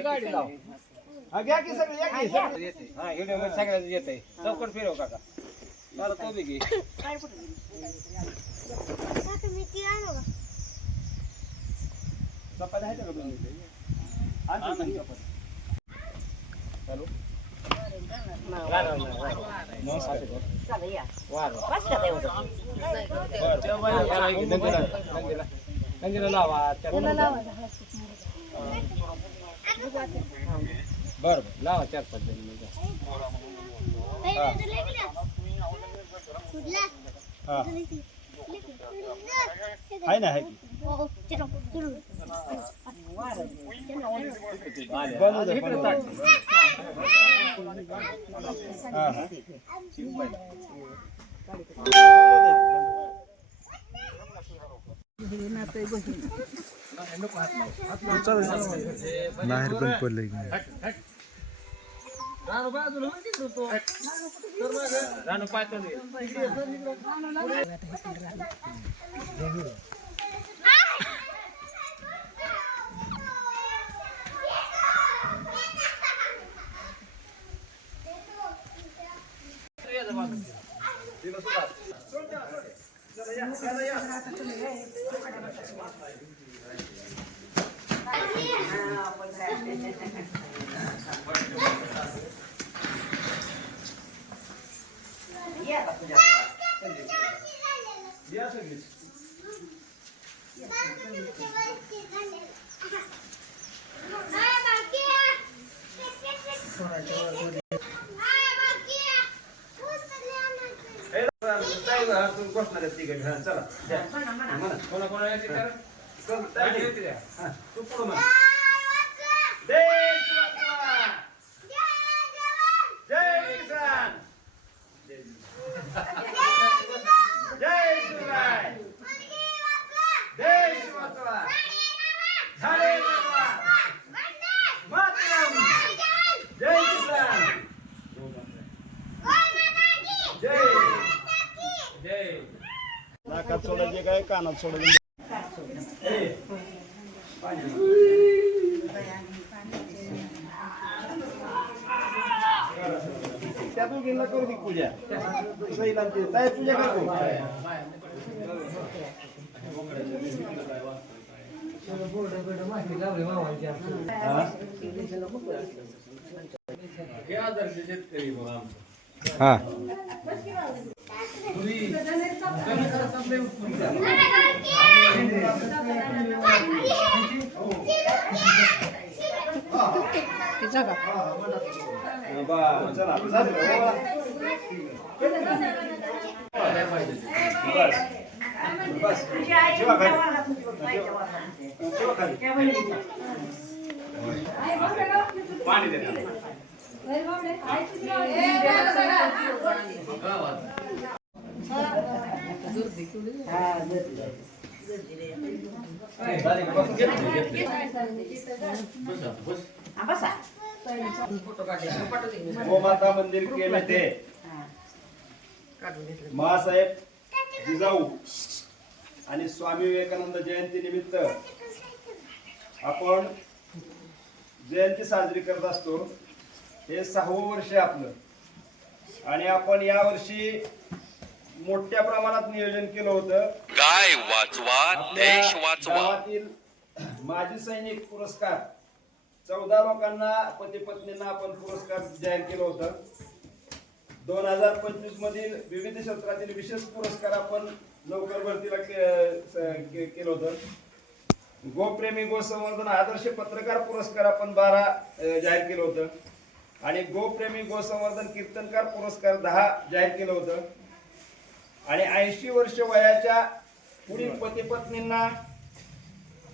गाडी लाव घ्या की सगळ्याच येते चौकट फिरव काका मला तो बी घे चपाती आहे का तुम्ही चालू बर लावा 4-5 जण आहे ना आहे बाहेर पण पडलंय नाकात सोडायचे काय कानात सोडायचे त्यातून गेला करू ती पूजा काय पूजा करतो हा पाणी दे गोमाता मंदिर केले ते मासाहेब जिजाऊ आणि स्वामी विवेकानंद जयंती निमित्त आपण जयंती साजरी करत असतो. हे 6वं वर्ष आहे आपलं आणि आपण या वर्षी मोठ्या प्रमाणात नियोजन केलं होतं. गाय वाचवा देश वाचवा माजी सैनिक पुरस्कार 14 लोकांना पती पत्नींना आपण पुरस्कार जाहीर केलं होतं. 2025 मधील विविध क्षेत्रातील विशेष पुरस्कार आपण लवकर भरतीला केलं होतं. गोप्रेमी गोसंवर्धन आदर्श पत्रकार पुरस्कार आपण 12 जाहीर केलं होतं आणि गोप्रेमी गोसंवर्धन कीर्तनकार पुरस्कार 10 जाहीर केलं होतं आणि 80 वर्ष वयाच्या पुढील पती पत्नींना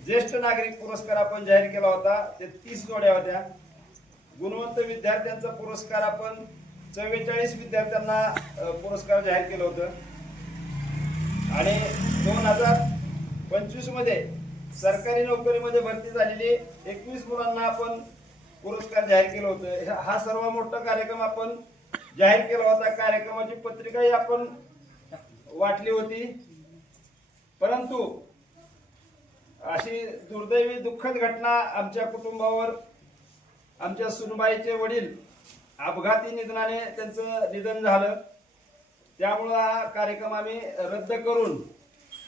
ज्येष्ठ नागरिक पुरस्कार आपण जाहीर केला होता. ते 30 जोड्या होत्या. गुणवंत विद्यार्थ्यांचा पुरस्कार आपण 44 विद्यार्थ्यांना पुरस्कार जाहीर केलं होतं आणि 2025 मध्ये सरकारी नोकरीमध्ये भरती झालेली 21 मुलांना आपण पुरस्कार जाहीर केलं होतं. हा सर्व मोठा कार्यक्रम आपण जाहीर केला होता. कार्यक्रमाची पत्रिकाही आपण वाटली होती. परंतु अशी दुर्दैवी दुःखद घटना आमच्या कुटुंबावर, आमच्या सुनबाईचे वडील अपघाती निधनाने त्यांचं निधन झालं. त्यामुळं हा कार्यक्रम आम्ही रद्द करून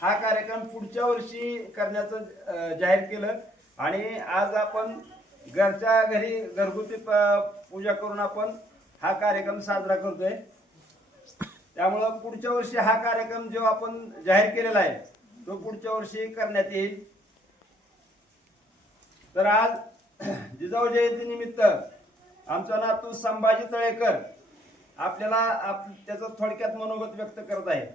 हा कार्यक्रम पुढच्या वर्षी करण्याचं जाहीर केलं. आणि आज आपण घरच्या घरी घरगुती पूजा करून आपण हा कार्यक्रम साजरा करतोय. त्यामुळं पुढच्या वर्षी हा कार्यक्रम जो आपण जाहीर केलेला आहे तो पुढच्या वर्षी करण्यात येईल. तर आज जिजाऊ जयंती निमित्त आमचा नातू संभाजी तळेकर आपल्याला त्याचं थोडक्यात मनोगत व्यक्त करत आहे.